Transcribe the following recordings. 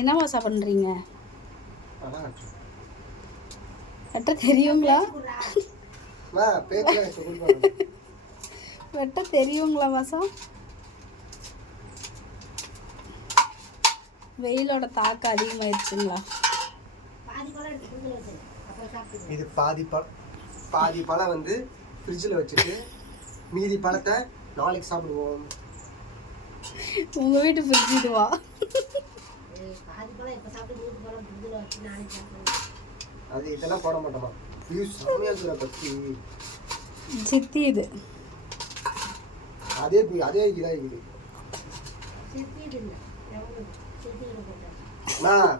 என்ன வாசா பண்ணுறீங்க? வெட்ட தெரியுங்களா? வெட்ட தெரியுங்களா வாசா? வெயிலோட தாக்கம் அதிகமாகிடுச்சுங்களா? இது பாதி பழம் வந்து ஃப்ரிட்ஜில் வச்சுட்டு மீதி பழத்தை நாளைக்கு சாப்பிடுவோம். உங்கள் வீட்டு ஃப்ரிட்ஜ் இதுவா? அது இதெல்லாம் போட மாட்டோமா? சமையல் பற்றி சித்தி இது அதே இதாக இருக்குது.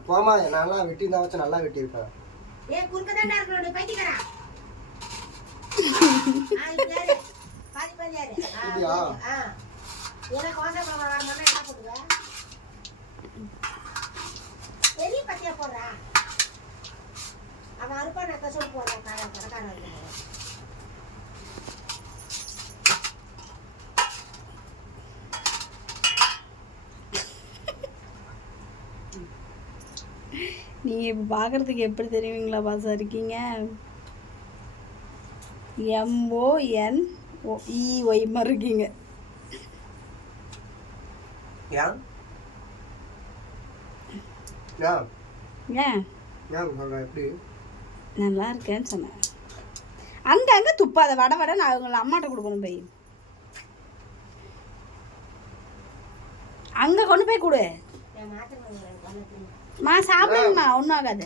போமா நல்லா வெட்டி இருந்தா வச்சு நல்லா வெட்டியிருக்கேன். நீங்கள் இப்போ பார்க்குறதுக்கு எப்படி தெரியுங்களா பாசா இருக்கீங்க? MONEY மாதிரி இருக்கீங்க. ஏன் எப்படி நல்லா இருக்கேன்னு சொன்னேன். அங்கங்கே துப்பாத வட நான் அவங்கள அம்மாட்ட கொடுக்கணும். போய் அங்கே கொண்டு போய் கொடு. சாப்பிடுங்கம்மா, ஒன்றும் ஆகாது.